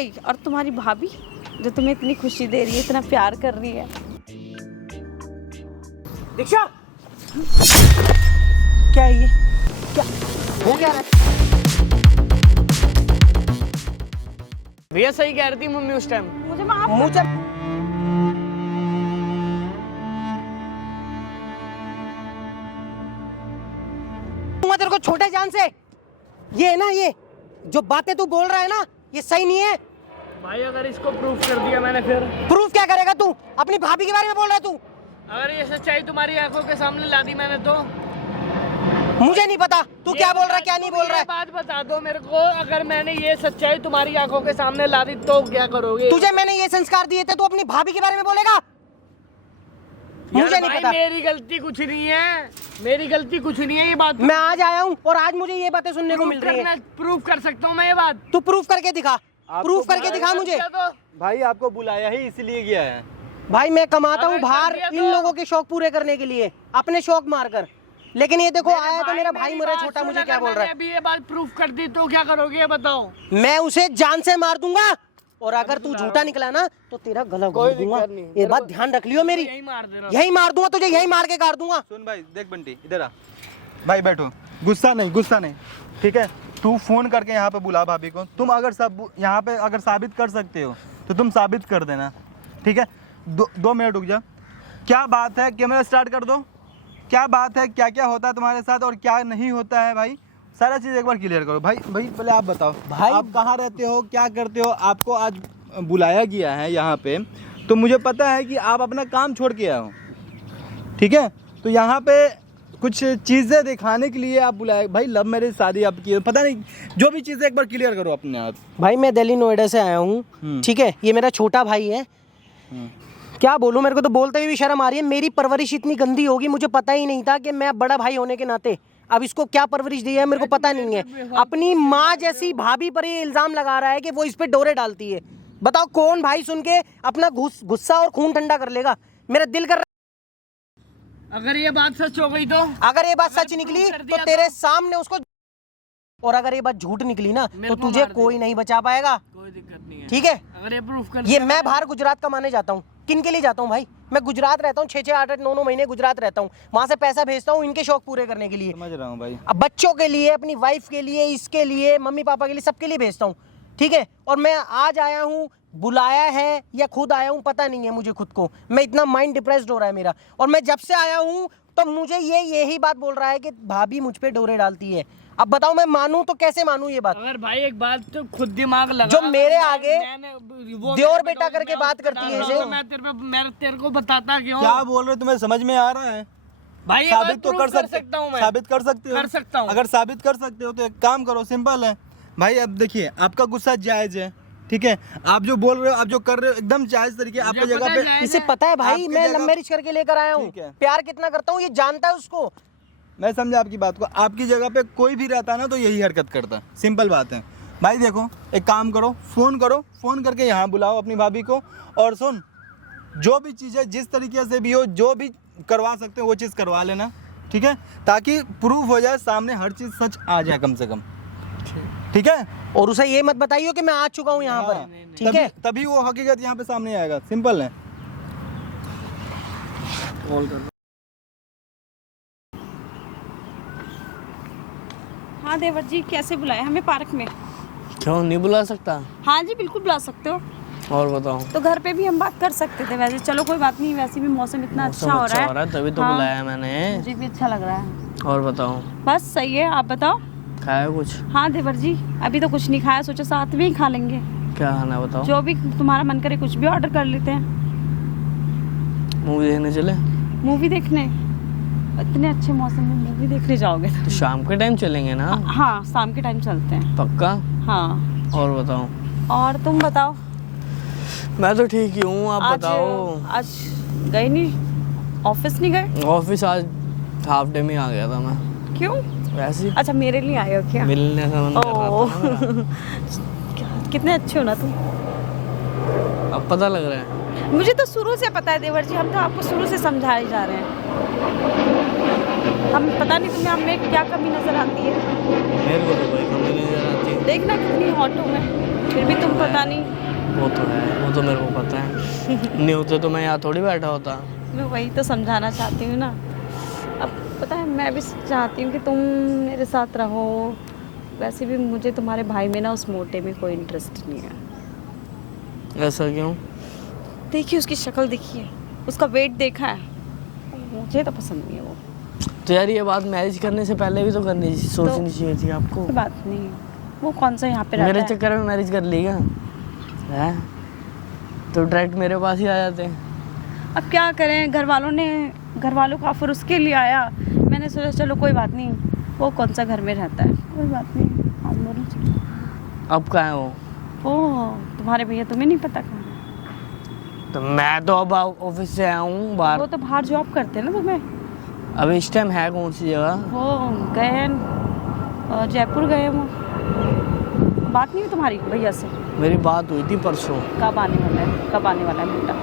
भाई और तुम्हारी भाभी जो तुम्हें इतनी खुशी दे रही है, इतना प्यार कर रही है। दीक्षा, क्या है ये? क्या हो क्या रहा है? भैया सही कह रही थी मम्मी उस टाइम। मुझे माफ मुझे तेरे को छोटे जान से ये है ना, ये जो बातें तू बोल रहा है ना, ये सही नहीं है भाई अगर इसको प्रूफ कर दिया मैंने, फिर प्रूफ क्या करेगा तू? अपनी भाभी के बारे में बोल रहा है तू? अगर ये सच्चाई तुम्हारी आंखों के सामने ला दी मैंने तो मुझे नहीं पता तू क्या बोल रहा है क्या नहीं बोल रहा है। बात बता दो मेरे को, अगर मैंने ये सच्चाई तुम्हारी आंखों के सामने ला दी तो क्या करोगे? तुझे मैंने ये संस्कार दिए थे, तू अपनी भाभी के बारे में बोलेगा? मुझे नहीं पता। मेरी गलती कुछ नहीं है, मेरी गलती कुछ नहीं है ये बात। मैं आज आया हूँ और आज मुझे ये बातें सुनने को मिल रही है। प्रूफ कर सकता हूँ मैं ये बात। तू प्रूफ करके दिखा, प्रूफ करके दिखा मुझे। भाई आपको बुलाया ही इसलिए गया है। भाई मैं कमाता हूँ बाहर इन लोगों के शौक पूरे करने के लिए, अपने शौक मारकर, लेकिन ये देखो आया तो मेरा भाई मरा छोटा, मुझे क्या बोल रहा है? अभी ये बात प्रूफ कर दी तो क्या करोगे ये बताओ? मैं उसे जान से मार दूंगा और अगर तू झूठा निकला ना तो तेरा गला घोट दूंगा। ये बात ध्यान रख लियो मेरी, यही मार दूंगा तुझे, यही मार के काट दूंगा। सुन भाई, देख बंटी इधर आ भाई, बैठो, गुस्सा नहीं, ठीक है? तू फोन करके यहाँ पे बुला भाभी को। तुम अगर सब यहाँ पे अगर साबित कर सकते हो तो तुम साबित कर देना, ठीक है? 2 मिनट रुक जा। क्या बात है, कैमरा स्टार्ट कर दो। क्या बात है, क्या क्या होता है तुम्हारे साथ और क्या नहीं होता है भाई, सारा चीज़ एक बार क्लियर करो। भाई पहले आप बताओ भाई, आप कहाँ रहते हो, क्या करते हो? आपको आज बुलाया गया है यहाँ पे, तो मुझे पता है कि आप अपना काम छोड़ के आए हो, ठीक है? तो यहाँ पे कुछ चीज़ें दिखाने के लिए आप बुलाए। भाई लव मैरिज शादी आप की, पता नहीं, जो भी चीज़ें एक बार क्लियर करो अपने आप। भाई मैं दिल्ली नोएडा से आया हूँ, ठीक है? ये मेरा छोटा भाई है। क्या बोलूं, मेरे को तो बोलते हुए भी शर्म आ रही है। मेरी परवरिश इतनी गंदी होगी, मुझे पता ही नहीं था कि मैं बड़ा भाई होने के नाते अब इसको क्या परवरिश दी है मेरे को पता नहीं है। अपनी माँ जैसी भाभी पर ये इल्जाम लगा रहा है कि वो इस पे डोरे डालती है। बताओ कौन भाई सुन के अपना गुस्सा और खून ठंडा कर लेगा? मेरा दिल कर रहा अगर ये बात सच हो गई तो, अगर ये बात सच निकली तो तेरे सामने उसको, और अगर ये बात झूठ निकली ना तो तुझे कोई नहीं बचा पाएगा। कोई दिक्कत नहीं है, ठीक है? अगर ये प्रूफ कर ये मैं बाहर गुजरात कमाने जाता हूँ। किन के लिए जाता हूँ भाई? मैं गुजरात रहता हूँ, 6-6, 8-8, 9-9 महीने गुजरात रहता हूँ। वहाँ से पैसा भेजता हूँ इनके शौक पूरे करने के लिए। समझ रहा हूँ भाई। अब बच्चों के लिए, अपनी वाइफ के लिए, इसके लिए, मम्मी पापा के लिए, सबके लिए भेजता हूँ, ठीक है? और मैं आज आया हूँ, बुलाया है या खुद आया हूँ पता नहीं है मुझे खुद को। मैं इतना माइंड डिप्रेस्ड हो रहा है मेरा, और मैं जब से आया हूँ तो मुझे यही बात बोल रहा है कि भाभी मुझ पे डोरे डालती है। अब बताओ मैं मानूं तो कैसे मानूं ये बात? अगर भाई एक बात तो खुद दिमाग लगा, जो मेरे आगे वो देवर बेटा करके बात करती है इसे। मैं तेरे को बताता क्यों? क्या बोल रहे हो, तुम्हें समझ में आ रहा है? भाई ये साबित बात तो proof कर सकते हूँ मैं। साबित कर सकते हो, कर सकता हूँ। अगर साबित कर सकते हो तो एक काम करो, सिंपल है भाई। अब देखिए आपका गुस्सा जायज है, ठीक है? आप जो बोल रहे हो, आप जो कर रहे हो एकदम जायज तरीके आपकी जगह पे। इसे पता है भाई मैं लव मैरिज करके लेकर आया हूँ, प्यार कितना करता हूँ ये जानता है उसको। मैं समझा आपकी बात को। आपकी जगह पे कोई भी रहता ना तो यही हरकत करता, सिंपल बात है भाई। देखो एक काम करो, फोन करके यहाँ बुलाओ अपनी भाभी को, और सुन जो भी चीज़ है जिस तरीके से भी हो, जो भी करवा सकते हो वो चीज़ करवा लेना, ठीक है? ताकि प्रूफ हो जाए सामने, हर चीज़ सच आ जाए कम से कम, ठीक है? और उसे ये मत बताइए कि मैं आ चुका हूँ यहाँ पर, ठीक है? तभी वो हकीकत यहाँ पे सामने आएगा, सिंपल है। हाँ देवर जी, कैसे बुलाए हमें पार्क में? क्यों नहीं बुला सकता? हाँ जी बिल्कुल बुला सकते हो। और बताओ। तो घर पे भी हम बात कर सकते थे वैसे। चलो कोई बात नहीं, वैसे भी मौसम इतना अच्छा हो रहा है, तभी तो हाँ, बुलाया मैंने। मुझे भी अच्छा लग रहा है। और बताओ। बस सही है, आप बताओ। खाया कुछ? हाँ देवर जी, अभी तो कुछ नहीं खाया, सोचा साथ में ही खा लेंगे। क्या खाना है बताओ? जो भी तुम्हारा मन करे कुछ भी ऑर्डर कर लेते हैं। मूवी देखने चले? मूवी देखने? इतने अच्छे मौसम में मूवी देखने जाओगे? तो शाम के टाइम चलेंगे ना? हाँ शाम के टाइम चलते हैं। पक्का? हाँ। और बताओ। और तुम बताओ। मैं तो ठीक ही हूँ, आप बताओ। आज गए नहीं, ऑफिस नहीं गए? ऑफिस आज हाफ डे में आ गया था मैं। क्यों? वैसे ही। अच्छा मेरे लिए आए हो क्या? मिलने का मन कर रहा था ना। कितने अच्छे हो ना तुम। अब पता लग रहा है। मुझे तो शुरू से पता है देवर जी, हम तो आपको शुरू से समझाए जा रहे हैं। हम पता नहीं तुम्हें हमें क्या कमी नजर आती है। मेरे को तो कोई कमी नहीं नजर आती। देखना कितनी हॉट हूँ मैं। फिर भी तुम पता नहीं। वो तो है, वो तो मेरे को पता है। नहीं होते तो मैं यहाँ थोड़ी बैठा होता। मैं वही तो समझाना चाहती हूँ ना। अब पता है मैं भी चाहती हूँ कि तुम मेरे साथ रहो। वैसे भी मुझे तुम्हारे भाई में ना उस मोटे में कोई इंटरेस्ट नहीं है। ऐसा क्यों? देखिए उसकी शक्ल देखिए, उसका वेट देखा है, मुझे तो पसंद नहीं है वो। तो यार ये बात मैरिज करने से पहले भी तो करनी सोचनी चाहिए थी आपको। कोई बात नहीं, वो कौन सा यहाँ पे रहता मेरे है? चक्कर में मैरिज कर ली क्या है? तो डायरेक्ट मेरे पास ही आ जाते। अब क्या करें, घर वालों का ऑफर उसके लिए आया। मैंने सोचा चलो कोई बात नहीं, वो कौन सा घर में रहता है, कोई बात नहीं, हम दोनों चलो। अब कहाँ है वो? ओह तुम्हारे भैया, तुम्हें नहीं पता कहाँ है? तो मैं तो अब ऑफिस से आया हूँ बाहर। वो तो बाहर जॉब करते हैं ना तुम्हें। अब इस टाइम है कौन सी जगह? वो गए हैं, जयपुर गए हैं वो। बात नहीं हुई तुम्हारी भैया से? मेरी बात हुई थी परसों। कब आने वाला है, कब आने वाला है बेटा?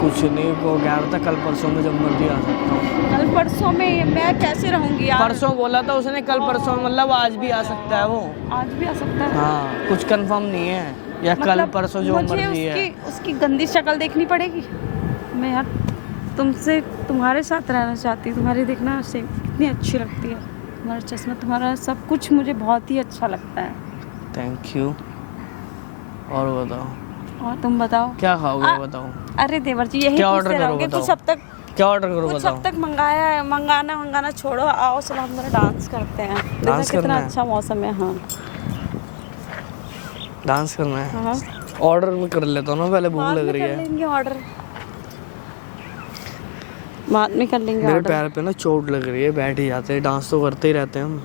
कुछ नहीं, वो कह रहा था कल परसों में जब मर्जी आ सकता हूँ। कल परसों में मैं कैसे रहूँगी यार? परसों बोला था उसने, कल परसों मतलब आज भी आ सकता है वो। आज भी आ सकता है? हाँ, कुछ कंफर्म नहीं है, या कल मतलब परसों जो मुझे मर्जी है। उसकी गंदी शक्ल देखनी पड़ेगी। मैं यार तुमसे तुम्हारे साथ रहना चाहती हूँ। तुम्हारी देखना से कितनी अच्छी लगती है, तुम्हारा चश्मा, तुम्हारा सब कुछ मुझे बहुत ही अच्छा लगता है। Thank you. और बताओ, और तुम बताओ क्या खाओगे बताओ? अरे देवर जी यही क्या पूछते ऑर्डर करो रहोगे बताओ? कुछ अब तक? क्या ऑर्डर करो कुछ बताओ? अब तक मंगाया है? मंगाना छोड़ो, आओ चलो हम जरा डांस करते हैं। देखो डांस करना कितना है? अच्छा मौसम है। हाँ डांस करना है? हाँ ऑर्डर में कर लेता हूँ ना, पहले भूख बाद लग में रही कर है। लेंगे ऑर्डर, बाद में कर लेंगे मेरे ऑर्डर। पैर पे ना चोट लग रही है, बैठ ही जाते हैं, डांस तो करते ही रहते हैं हम।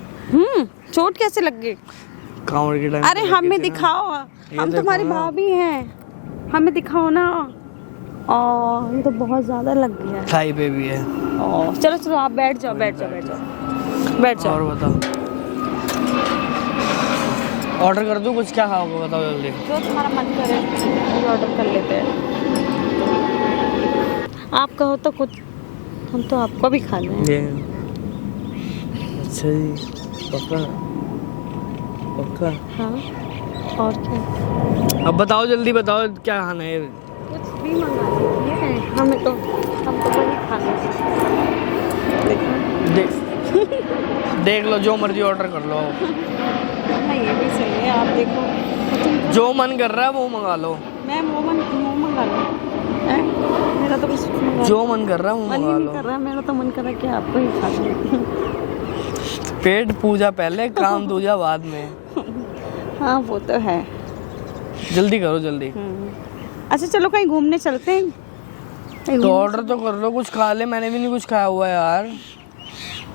चोट कैसे लग गई? कांवड़ के टाइम अरे हमें दिखाओ, हम तुम्हारी भाभी हैं, हमें दिखाओ ना। ये तो बहुत ज्यादा लग गया है। थाई पे भी है। चलो चलो आप बैठ जाओ, बैठ जाओ। और बताओ, ऑर्डर कर दूँ? कुछ क्या खाओगे बताओ जल्दी। जो तुम्हारा मन करे ऑर्डर कर लेते हैं। आप कहो तो कुछ, हम तो आपको भी खा लें। ये अच्छा जी, पक्का पक्का। हाँ और क्या? अब बताओ जल्दी बताओ क्या खाना है। कुछ भी मंगा लीजिए, हम तो वही खाना है। देख लो, जो मर्जी ऑर्डर कर लो। हाँ ये भी सही है, आप देखो जो मन कर रहा है वो मंगा लो। मैं मोमो मंगा लूँ? मेरा तो कुछ जो मन कर रहा है वो मन ही मंगा नहीं लो। कर रहा, मेरा तो मन कर रहा है कि आपको ही खा लूँ। पेट पूजा पहले, काम दूजा बाद में। हाँ वो तो है। जल्दी करो जल्दी। अच्छा चलो कहीं घूमने चलते हैं। तो ऑर्डर तो कर लो, कुछ खा ले, मैंने भी नहीं कुछ खाया हुआ है यार।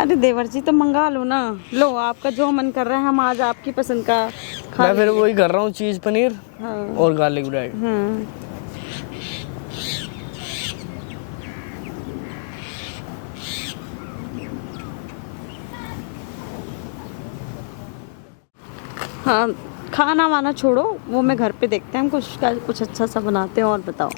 अरे देवर जी तो मंगा लो ना, लो आपका जो मन कर रहा है, हम आज आपकी पसंद का खा मैं फिर वही कर रहा हूँ, चीज पनीर हाँ। और गार्लिक ब्रेड। हाँ खाना वाना छोड़ो, वो मैं घर पे देखते हैं, हम कुछ अच्छा सा बनाते हैं। और बताओ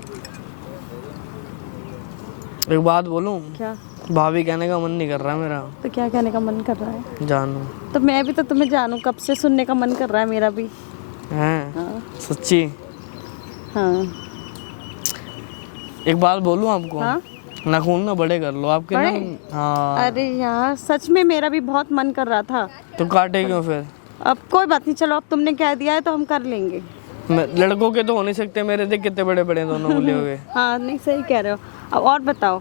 एक बात बोलूं? क्या? भाभी कहने का मन नहीं कर रहा मेरा। तो क्या कहने का मन कर रहा है? जानू। तो मैं भी तो तुम्हें जानूं, कब से सुनने का मन कर रहा है मेरा भी। हैं? हाँ सच्ची? हाँ एक बात बोलूं आपको? हाँ? नाखून ना बड़े कर लो आपके ना। बड़े? हाँ। अरे यार सच में मेरा भी बहुत मन कर रहा था। तो काटे क्यों फिर? अब कोई बात नहीं, चलो अब तुमने कह दिया है तो हम कर लेंगे। लड़कों के तो हो नहीं सकते, मेरे देख कितने बड़े बड़े दोनों उंगली हो गए। हाँ नहीं सही कह रहे हो। अब और बताओ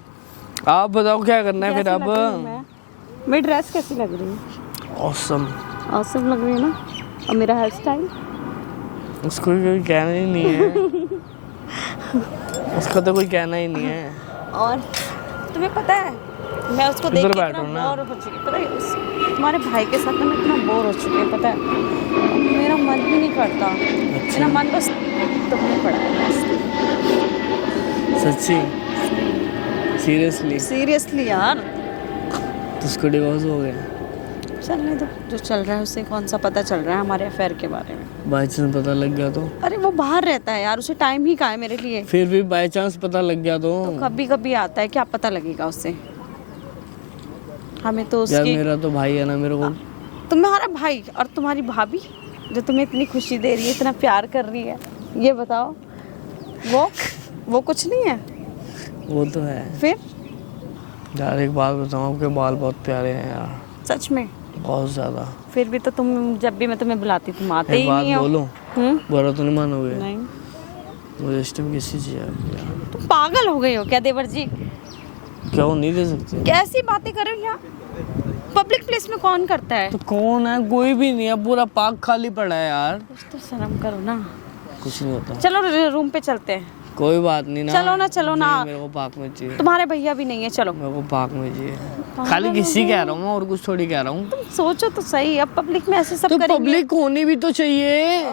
आप बताओ क्या करना है फिर कैसी अब? लग रही हूँ मैं? मेरी ड्रेस कैसी लग रही है? ऑसम। ऑसम लग रही है ना? और मेरा हेयर स्टाइल? उसको कोई कहना ही नहीं है। उसको तो कोई कहना ही नहीं है। और तुम्हें पता है मैं उसको देख इधर के बैठो इतना ना। बोर हो चुकी, पता है तुम्हारे भाई के साथ ना मैं इतना बोर हो चुकी हूँ, पता है मेरा मन ही नहीं करता। मेरा मन बस तुम्हें पड़ा है बस। सच्ची? सीरियसली? सीरियसली यार। तो उसको डिवोर्स हो गया? चलने दो, जो चल रहा है उससे कौन सा पता चल रहा है हमारे अफेयर के बारे में। बाई चांस पता लग गया तो? अरे वो बाहर रहता है यार, उसे टाइम ही कहाँ है मेरे लिए। फिर भी बाई चांस पता लग गया तो? कभी कभी आता है, क्या पता लगेगा उससे, हमें तो यार उसकी। मेरा तो भाई है ना, मेरे को। तुम्हारा भाई और तुम्हारी भाभी जो तुम्हें इतनी खुशी दे रही है, इतना प्यार कर रही है, ये बताओ। वो कुछ नहीं है। वो तो है फिर यार। एक बात बताऊँ, आपके बाल बहुत प्यारे हैं यार, सच में। बहुत ज़्यादा। फिर भी तो तुम, जब भी मैं तुम्हें बुलाती तुम आते एक ही बात नहीं हो। बोलूं, बुरा तो नहीं मानोगे? नहीं। मुझे इस टाइम किसी चीज़ यार। तुम पागल हो गए हो क्या देवर जी? क्या वो नहीं दे सकते? कैसी बातें कर रहे हो यहाँ? पब्लिक प्लेस में कौन करता है? तो कौन है? कोई भी नहीं है, पूरा पार्क खाली पड़ा है यार। कुछ तो शर्म करो ना। कुछ नहीं होता। चलो रूम पे चलते हैं। कोई बात नहीं ना। चलो ना, चलो ना। नहीं, मेरे को पार्क में चाहिए। तुम्हारे भैया भी नहीं है, चलो। मेरे को पार्क में चाहिए। खाली किसी कह रहा हूँ मैं, और कुछ थोड़ी कह रहा हूँ। तुम सोचो तो सही, अब पब्लिक में ऐसे सब तो करेंगे। पब्लिक होनी भी तो चाहिए।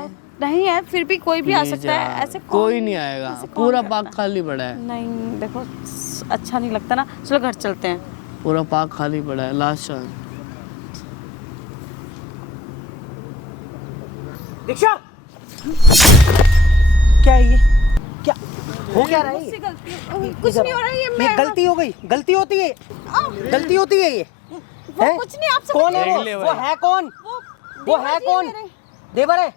नहीं है, फिर भी कोई भी आ Please सकता है। यार, ऐसे कोई नहीं आएगा, ऐसे कौन पूरा करता पार्क है? खाली पड़ा है। नहीं देखो, अच्छा नहीं लगता ना। चलो घर चलते हैं। पूरा पार्क खाली पड़ा है, लास्ट चांस। दीक्षा, क्या है ये? क्या हो क्या रहा है ये? कुछ नहीं हो रहा है, ये गलती हो गई। गलती होती है, गलती होती है ये। वो हैं? कुछ नहीं, आपसे कौन है देख ले वो भाई। है कौन? वो है कौन? देवर है?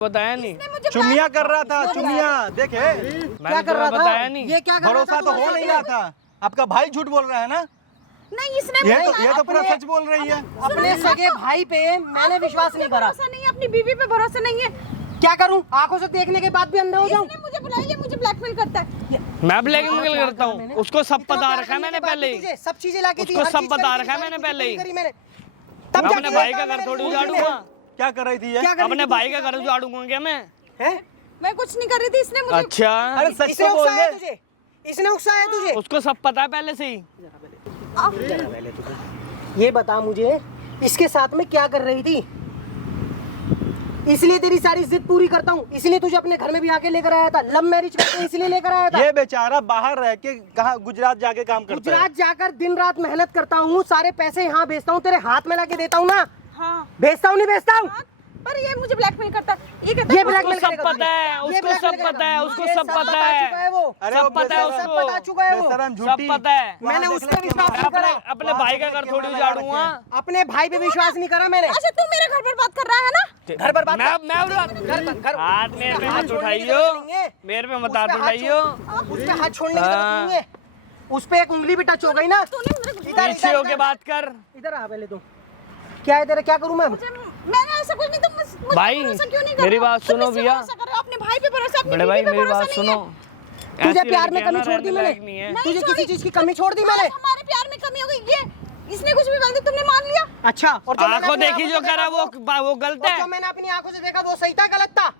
बताया नहीं? चुमिया कर रहा था, चुमिया देखे। क्या कर रहा था? बताया नहीं। ये क्या कर रहा भरोसा था? तो हो नहीं रहा था। आपका भाई झूठ बोल रहा है ना? नहीं, इसने ये तो पूरा सच बोल रही है। अपने सगे भाई पे मैंने विश्वास नहीं करा। भरोसा नहीं है, अपनी बीवी पे भरोसा नहीं है। क्या करूं? आंखों से देखने के बाद भी अंधा हो जाऊं? इसने मुझे बुलाया, ये मुझे ब्लैकमेल करता है। मैं ब्लैकमेल करता हूँ? उसको सब पता रखा है मैंने पहले ही। सब चीजें लाके दी, उसको हर सब चीज बता करी, रखा है सारी मैंने चीजें पहले ही। पूरी करी मैंने। मैं जाके अपने भाई का घर थोड़ी उजाड़ूंगा। क्या कर रही थी ये? क्या कर रही अपने थी भाई तू? का घर उजाड़ूंगा क्या मैं? हैं? मैं कुछ नहीं कर रही थी, इसने मुझे। अच्छा, अरे सच इसने तो बोल उकसाया दे। तुझे, इसने उकसाया तुझे। उसको सब पता है पहले से ही। ये बता मुझे, इसके साथ में क्या कर रही थी? इसलिए तेरी सारी जिद पूरी करता हूँ, इसलिए तुझे अपने घर में भी आके लेकर आया था। लव मैरिज करके इसलिए लेकर आया था। ये बेचारा बाहर रह के कहाँ गुजरात जाके काम करता है। गुजरात जाकर दिन रात मेहनत करता हूँ, सारे पैसे यहाँ भेजता हूँ, तेरे हाथ में लाके देता हूँ ना। हाँ, भेजता हूँ नहीं भेजता हूँ? पर ये मुझे ब्लैकमेल करता है। ये कहता ये है, ब्लैकमेल उसको सब करेगा पता है, तुझे। ये उसको blackmail सब करेगा। पता है, उसको ये सब पता बता है। चुका है वो। अरे सब वो पता है बेचारा- सब उसको। बता चुका है वो। बेशरम सब झूठी। पता है। मैंने वहाँ उस देख पे ले विश्वास नहीं अपने करा। अपने भाई का घर थोड़ी उजाड़ूंगा। अपने भाई पे विश्वास नहीं करा मैंने। अच्छा तू मेरे घर पर बात कर रहा है ना? घर पर बात मैं घर हाथ मेरे पे मत उठाइयो, मेरे पे मत हाथ उठाइयो। उसके हाथ छोड़ने की जरूरत नहीं है। उस पे एक उंगली भी टच हो गई ना। पीछे होके बात कर। इधर आ पहले तू। क्या है तेरा? क्या करूं मैं? मैंने ऐसा कुछ नहीं, तुम मुझे भाई, भरोसा क्यों नहीं कर मेरी रहे हो? बात तुम सुनो इससे भैया। भरोसा कर रहे हो, अपने भाई पे भरोसा, अपनी बड़े बीवी भाई पे मेरी भरोसा बात नहीं सुनो। है। तुझे ऐसी प्यार में लड़कियां कमी ना छोड़ दी रहने मैंने। लायक नहीं है। नहीं तुझे छोड़ी। किसी चीज की कमी छोड़ दी मैंने? हमारे प्यार में कमी हो गई, ये इसने कुछ भी बोल दिया, तुमने मान लिया। अच्छा, और जो मैंने आंखों अपनी देखी आंखों जो से करा देखा वो गलत और है। जो मैंने अपनी आंखों से देखा वो सही था गलत था?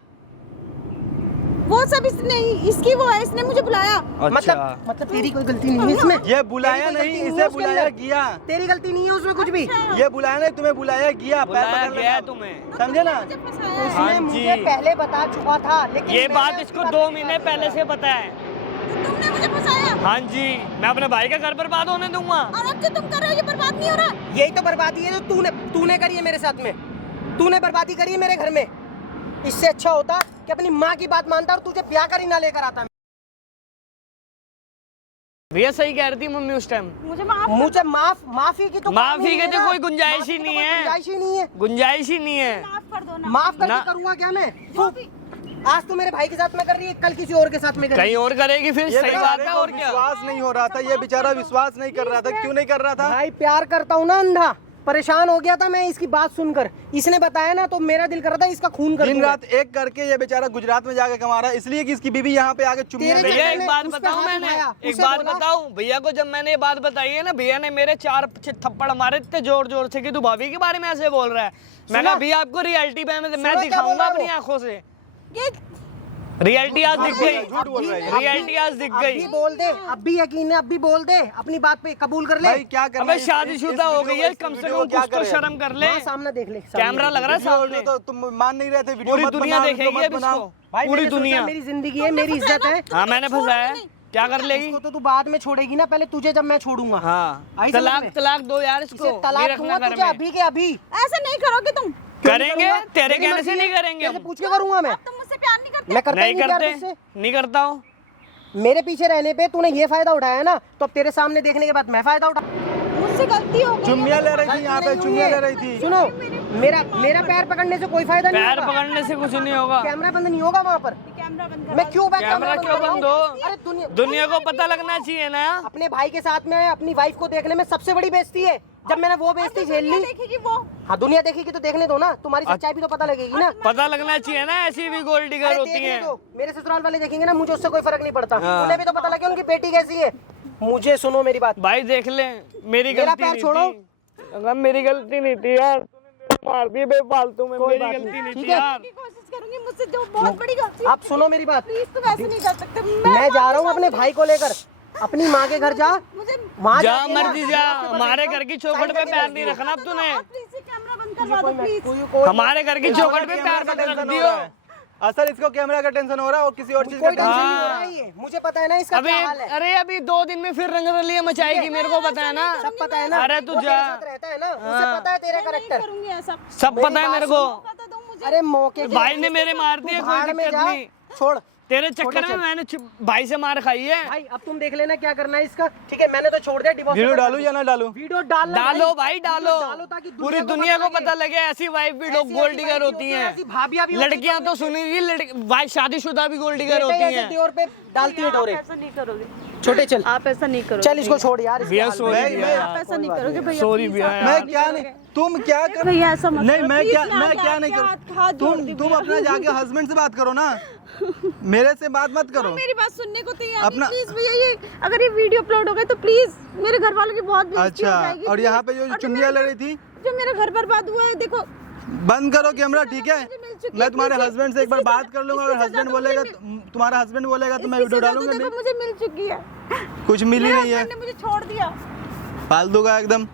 वो सब इसने, इसकी वो है, इसने मुझे बुलाया। मतलब तेरी कोई गलती नहीं है इसमें? ये बुलाया तेरी कोई नहीं, गलती इसे है उसके बुलाया अंदर? गया। तेरी गलती नहीं है उसमें कुछ भी। ये बुलाया नहीं, तुम्हें बुलाया गया। पैर बुलाया पकड़ गया लेना। तुम्हें। समझे ना? मुझे फंसाया है। उसने हाँ मुझे जी। पहले बता चुका था, लेकिन ये मैंने बात उसकी इसको बात 2 नहीं महीने सुना। पहले से पता है। तुमने मुझे फंसाया। हाँ जी, मैं अपने भाई का घर बर्बाद होने दूंगा। और अब जो तुम कर रहे हो, ये बर्बाद नहीं हो रहा। यही तो बर्बादी है जो तूने करी है मेरे साथ में। तूने बर्बादी करी है मेरे घर में। इससे अच्छा होता कि अपनी माँ की बात मानता और तुझे ब्याह कर ही ना लेकर आता। भैया सही कह रही थी मम्मी उस टाइम। मुझे माफी की तो माफी की तो कोई गुंजाइश ही नहीं है। गुंजाइश ही नहीं है। गुंजाइश ही नहीं है। माफ कर दो ना। माफ करके ना। करूंगा क्या मैं? आज तू मेरे भाई के साथ में कर रही है, कल किसी और के साथ में कर रही कहीं और करेगी फिर। ये सही बेचारे बात है। को और क्या? विश्वास नहीं हो रहा था। ये बेचारा विश्वास नहीं कर रहा था। क्यों नहीं कर रहा है। था? भाई प्यार करता हूँ ना अंधा। परेशान हो गया था मैं इसकी बात सुनकर। इसने बताया ना तो मेरा दिल कर रहा था इसका खून कर दिन दूं मैं। रात एक करके ये बेचारा गुजरात में जाके कमा रहा है, इसलिए कि इसकी बीवी यहाँ पे आके चुम्मियां तेरे दे भैया रही एक है। बात उस पे बताऊं हाथ मैंने, उठाया, एक उसे बात बोला। बताऊं भैया को। जब मैंने ये बात बताई है ना, भैया ने मेरे 4 थप्पड़ मारे इतने जोर जोर से कि तू भाभी के बारे में ऐसे बोल रहा है। मैं कहा भैया आपको रियलिटी पे मैं क्या दिखाऊंगा बोला अपनी वो? आंखों से। ये रियलिटी आज दिख गई। झूठ बोल रहा है ये। रियलिटी आज दिख गई। अभी बोल दे, अब भी यकीन है, अब भी बोल दे, अपनी बात पे कबूल कर ले। भाई क्या करना अबे है? शादीशुदा हो गई है, कम से कम कुछ तो शर्म कर ले। हाँ, सामने देख ले, सामने कैमरा देख लग रहा है वीडियो सामने। तो तुम मान नहीं रहे थे। वीडियो पूरी मत दुनिया बनाओ, देखेगी वीडियो अब मत बनाओ। इसको। भाई पूरी मैंने सोचा दुनिया। मेरी जिंदगी है, मेरी इज्जत है। हाँ मैंने फंसाया है। क्या कर लेगी? इसको तो तू बाद में छोड़ेगी ना, पहले तुझे जब मैं छोड़ूंगा। हाँ आई समझ तलाक में? तलाक दो यार इसको। इसे नहीं तलाक रखना दूंगा घर तुझे में। अभी के अभी। ऐसा नहीं करोगे तुम। करेंगे, करूंगा? तेरे मेरी कहने मर्जी से नहीं है। करेंगे तेरे से हम। पूछ के करूंगा मैं। तुम मुझसे प्यार नहीं करते। मैं करता ही नहीं नहीं प्यार करते, तुझसे। नहीं करता हूँ। मेरे पीछे रहने पे तूने ये फायदा उठाया ना, तो अब तेरे सामने देखने के बाद मैं फायदा उठा। मुझसे मुझसे गलती हो गई। चुम्मियां ले रही थी यहाँ पे, चुम्मियां ले रही थी। सुनो, मेरा पैर पकड़ने से कोई फायदा नहीं पैर होगा। पकड़ने से कुछ नहीं होगा। कैमरा बंद नहीं होगा वहाँ पर। कैमरा बंद कर। मैं क्यों कैमरा क्यों बंद हो? अरे दुनिया को पता लगना चाहिए ना। अपने भाई के साथ में अपनी वाइफ को देखने में सबसे बड़ी बेइज्जती है। जब मैंने वो बेइज्जती झेल ली, देखेगी वो। हाँ दुनिया देखेगी तो देखने दो ना, तुम्हारी सच्चाई भी तो पता लगेगी ना। पता लगना चाहिए ना, ऐसी भी गोल्ड डिगर अरे होती देखने हैं। दो, मेरे ससुराल वाले देखेंगे ना, मुझे उससे कोई फर्क नहीं पड़ता। हाँ। उन्हें भी तो पता लगे उनकी बेटी कैसी है। मुझे सुनो मेरी बात, भाई देख ले, मेरी मेरा गलती पैर नहीं छोड़ो। थी। अगर मेरी गलती नहीं थी यार, मार दी बेफालतू में, कोई मेरी बात गलती नहीं, नहीं ठीक थी है? यार। कोशिश करूंगी, मुझसे जो बहुत बड़ी गलती। आप सुनो मेरी बात, प्लीज तुम ऐसे नहीं कर सकते। मैं जा रहा हूँ अपने भाई को लेकर, अपनी माँ के घर जा, मुझे वहाँ जा जाके ना- मर्जी जा, हमारे घर की चौखट पे पैर नहीं रखना अब तूने। प्लीज कैमरा बंद करवा दो प्लीज। कोई हमारे घर की चौखट पे पैर मत रख दियो। असल इसको कैमरा का टेंशन हो रहा है और किसी और चीज का कोई टेंशन टेंशन नहीं हो रहा है ये, मुझे पता है ना इसका अभी क्या हाल है। अरे अभी 2 दिन में फिर रंगरलियां मचाएगी, मेरे को पता है ना। सब पता है ना। अरे तू वो जा। तेरे साथ रहता है ना, उसे पता है तेरा करेक्टर। करूंगी ऐसा। सब पता है मेरे को। पता दो मुझे। अरे मौके के भाई ने मेरे मार दिए, तू कोई भाड़ में दिक्कत जा, नहीं। छोड़ तेरे चक्कर में मैंने भाई से मार खाई है। भाई। अब तुम देख लेना क्या करना है इसका, ठीक है? मैंने तो छोड़ दिया डिवोर्स। वीडियो डालू या ना डालू? वीडियो डालना डालो भाई डालो, डालो ताकि पूरी दुनिया को पता लगे ऐसी वाइफ भी लोग गोल्ड डिगर होती हैं। ऐसी भाभियां भी होती हैं। लड़कियां तो सुनेगी, भाई शादीशुदा भी गोल्ड डिगर होती ऐसे हैं। दियोर पे डालती है डोरे। ऐसा नहीं करोगे, छोटे चल, आप ऐसा नहीं करोगे। चल इसको छोड़ यार। इसके भैया हाल में। सॉरी मैं- भैया, आप ऐसा नहीं करोगे भैया। सॉरी please, भैया आप मैं यार। क्या नहीं, तुम क्या कर भैया ऐसा मत नहीं करो, मैं please, क्या यहाँ मैं के क्या आपके नहीं हाथ कर जोड़ तुम दी तुम भैया। अपना जाके हस्बैंड से बात करो ना, मेरे से बात मत करो। मेरी बात सुनने को तैयार अपना- नहीं। प्लीज भैया, ये अगर ये वीडियो अपलोड हो गया तो प्लीज मेरे घर वालों की बहुत बेइज्जती हो अच्छा, जाएगी। और यहाँ पे जो और चुन्नियां ले रही थी, जो मेरा घर बर्बाद हुआ है, देखो बंद करो कैमरा, ठीक है? मुझे मिल चुकी है, मैं तुम्हारे please, हस्बैंड से एक बार इससे बात कर लूंगा, अगर इससे हस्बैंड ज्यादा बोलेगा मुझे तुम्हारा हस्बैंड बोलेगा तो मैं इससे वीडियो ज्यादा डालूंगा देखो नहीं। मुझे मिल चुकी है। कुछ मिल ही मेरे नहीं है, husband ने मुझे छोड़ दिया। फालतू का एकदम।